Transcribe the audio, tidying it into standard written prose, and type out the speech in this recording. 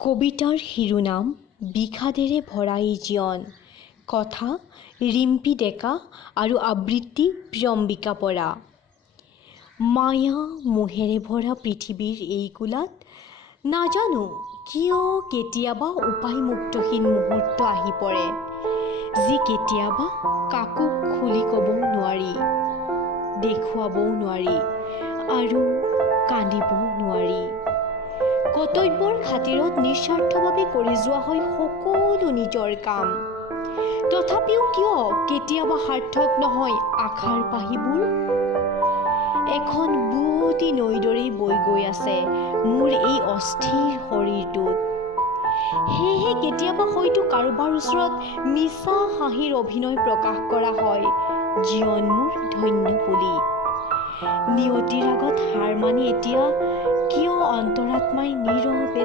কবিতাৰ শিৰোনাম বিষাদেৰে ভৰা এই জীৱন। কথা ৰিম্পী ডেকা আৰু আবৃত্তি প্ৰিয়ম্বিকা বৰা। মায়া মোহেৰে ভৰা পৃথিৱীৰ এই কোলাত নাজানো কিয় কেতিয়াবা উপায়মুক্তহীন মুহূৰ্ত আহি পৰে, যি কেতিয়াবা কাকো খুলি ক'বও নোৱাৰি, দেখুৱাবও নোৱাৰি আৰু কান্দিবও নোৱাৰি। কৰ্তব্যৰ খাতিৰত নিস্বাৰ্থভাৱে কৰি যোৱা হয় সকলো নিজৰ কাম। তথাপিও কিয় কেতিয়াবা সাৰ্থক নহয় আশাৰ পাহিবোৰ? এখন বুৱতী নৈৰ দৰেই বৈ গৈ আছে মোৰ এই অস্থিৰ শৰীৰটোত। সেয়েহে কেতিয়াবা হয়তো কাৰোবাৰ ওচৰত মিছা হাঁহিৰ অভিনয় প্ৰকাশ কৰা হয়, জীৱন মোৰ ধন্য বুলি। নিয়তিৰ আগত হাৰ মানি এতিয়া কিয় অন্তৰাত্মাই নীৰৱে